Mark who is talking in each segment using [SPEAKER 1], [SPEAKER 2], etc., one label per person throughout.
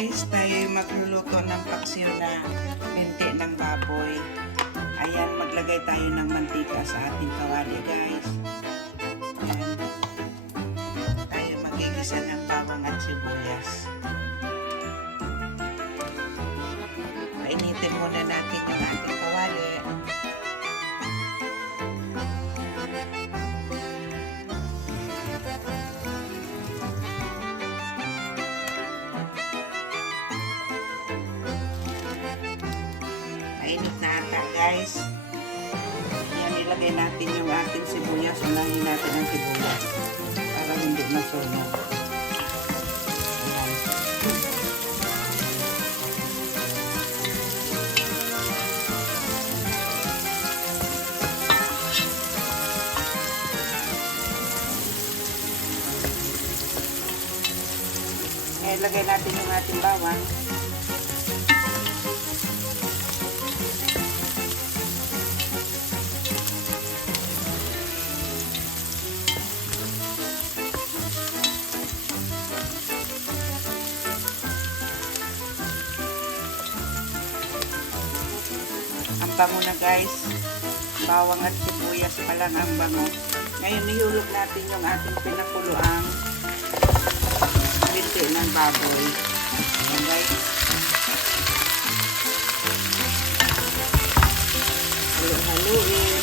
[SPEAKER 1] guys, tayo magluluto ng paksiw na binti ng baboy. Ayan, maglagay tayo ng mantika sa ating kawali guys. Ayan. Tayo magigisa ng bawang at sibuyas. Painitin muna natin yung ating kawali. Na ata guys. Ayan, nilagay natin yung ating sibuyas. Unahin natin ang sibuyas para hindi masunog. Ayan. Ngayon, lagay natin yung ating bawang. Bango na guys. Bawang at sibuyas pa lang ang bango. Ngayon nihulog natin yung ating pinakuluang binti ng baboy. Ayan guys. Halo-haluin.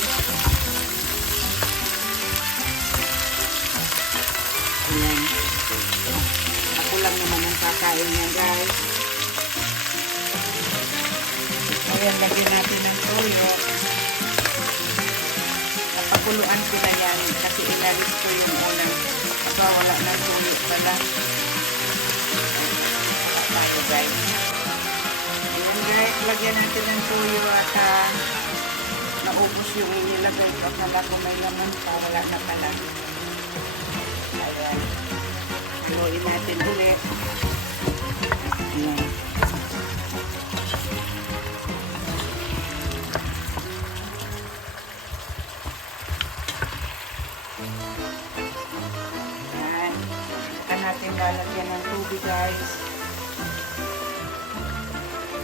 [SPEAKER 1] Ayan. Ako lang naman ang kakain niya guys. Ayan, lagyan natin ng toyo. Napakuluan ko na yan kasi inalis ko yung unang aba wala ng toyo pala. Wala tayo guys. Ayan guys, lagyan natin ng toyo at ah, naubos yung inilagay ko. Akala ko may laman pa, wala na pala. Ayan. Haluin natin ulit. Ayan. Natin lalagyan ng tubig guys.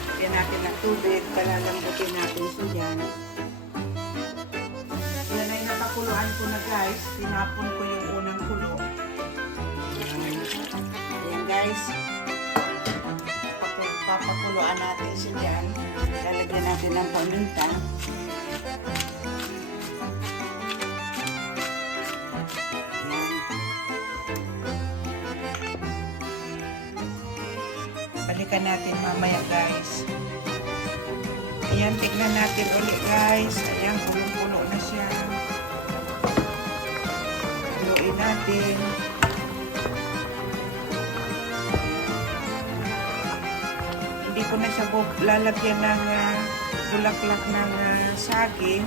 [SPEAKER 1] Lagyan natin ng tubig. Palalambutin natin siya dyan. Yan ay napakuluan ko na guys. Tinapon ko yung unang kulo. Ayan. Guys. Papakuluan natin siya dyan. Lalagyan natin ng paminta. Balikan natin mamaya guys. Ayan, tignan natin ulit guys. Ayan, pulong-pulo na siya. Haluin natin. Hindi ko na siya lalagyan ng ah, bulaklak ng ah, saging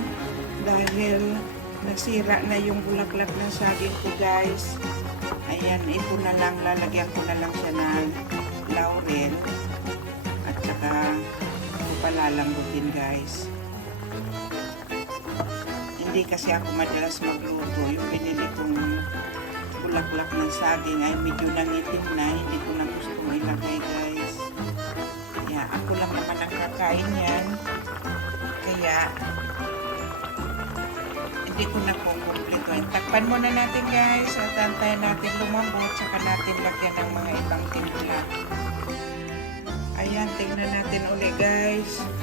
[SPEAKER 1] dahil nasira na yung bulaklak ng saging ko guys. Ayan, ito na lang, lalagyan ko na lang siya ng laurel ito palalambutin guys. Hindi kasi ako madalas magluto. Yung binili kong bulaklak ng saging ay medyo nangitim na. Hindi ko na gustong ilagay guys. Kaya ako lang naman ang kakain yan. Kaya hindi ko na po kumplituin. Takpan muna natin guys at antayin natin lumambot saka natin lagyan ng mga ibang timpla. Ayan, tingnan natin uli guys.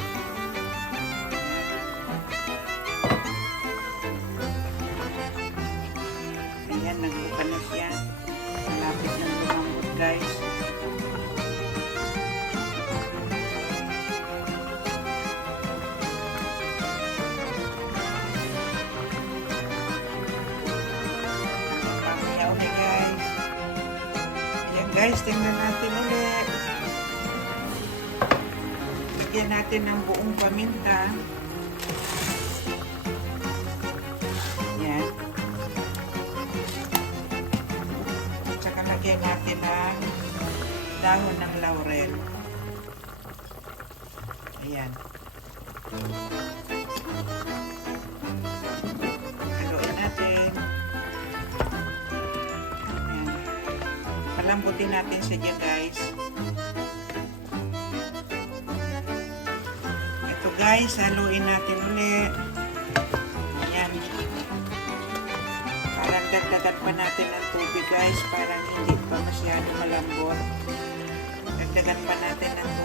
[SPEAKER 1] Guys, tingnan natin ulit. Lagyan natin ng buong paminta. Yan. Tsaka lagyan natin ng dahon ng laurel. Ayan. Haluin Palambutin natin siya guys. Ito guys, haluin natin ulit. Ayan. Parang dagdagan pa natin ng tubig guys. Parang hindi pa masyado malambot. Dagdagan pa natin ng tubig.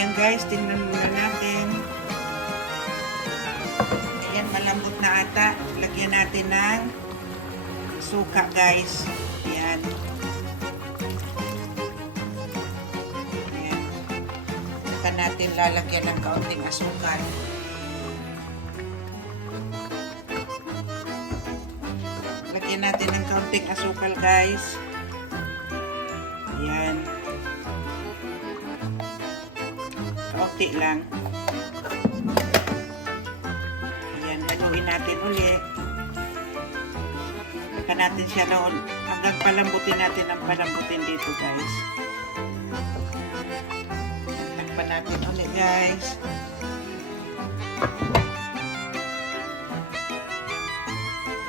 [SPEAKER 1] Ayan guys, tingnan muna natin. Ayan, malambot na ata. Lagyan natin ng suka guys. Ayan. Ayan. Saka natin lalagyan ng kaunting asukal. Lagyan natin ng kaunting asukal guys. Kaunti lang. Ayan, haluin natin uli. Saka natin siya noon. Hanggang palambutin natin ang palambutin dito guys. Takpan natin uli guys.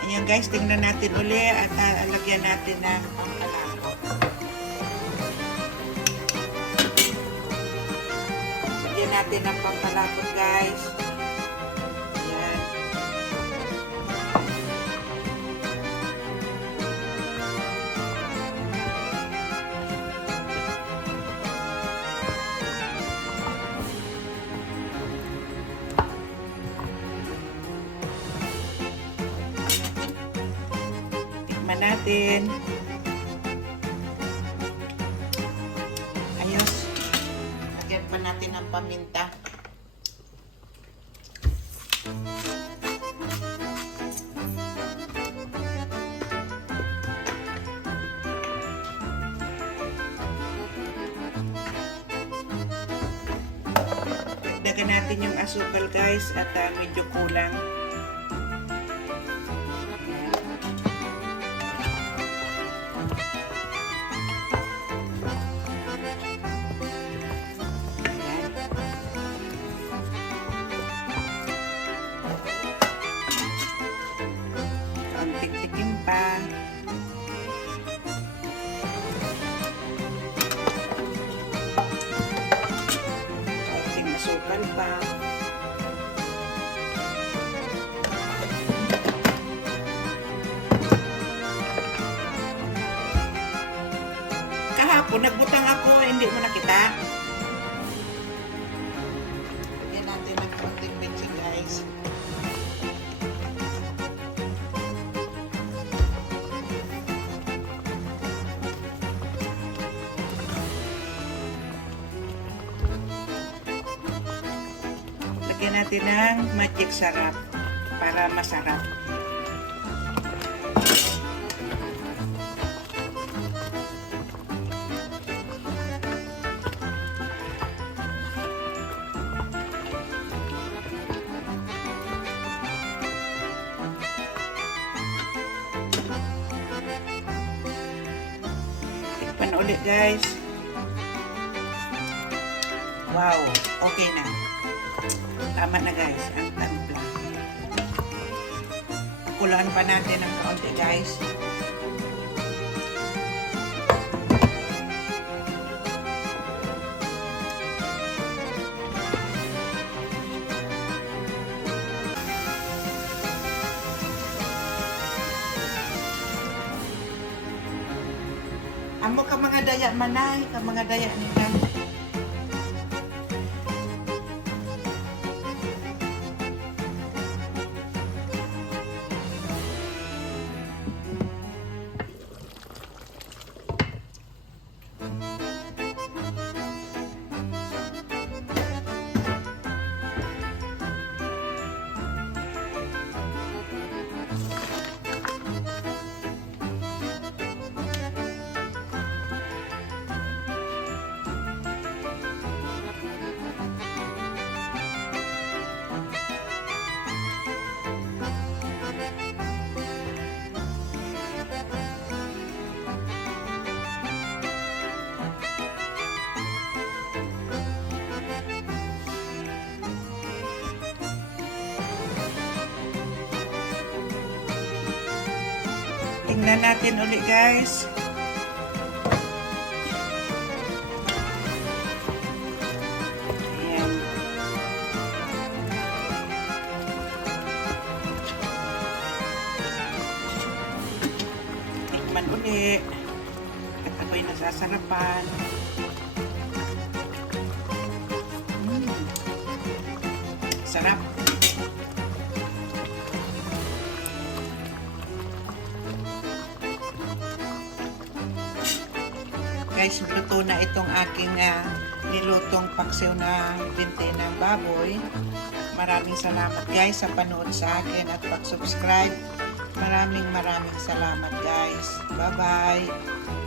[SPEAKER 1] Ayan guys, tingnan natin uli at uh, natin ng. Lagyan natin ng pangkalako guys. Ayan. Tikman natin. Paminta. Dagdagan natin yung asukal guys at ah, medyo kulang. Pa. Kaunting asukal pa. Kahapon, nagbutang ako, hindi mo nakita. Lagyan natin ng magic sarap para masarap. Ulit guys. Wow, okay na. Tama na guys, ang tampla. Kuluan pa natin ng kaunti guys. Amo ka mga daya manay, ka mga daya nila. Tingnan natin uli guys. Ayan. Tikman uli. At ako'y nasasarapan. Mm. Sarap. Guys, luto na itong aking ah, nilutong paksiw na binte ng baboy. Maraming salamat guys sa panood sa akin at pag-subscribe. Maraming maraming salamat guys. Bye-bye.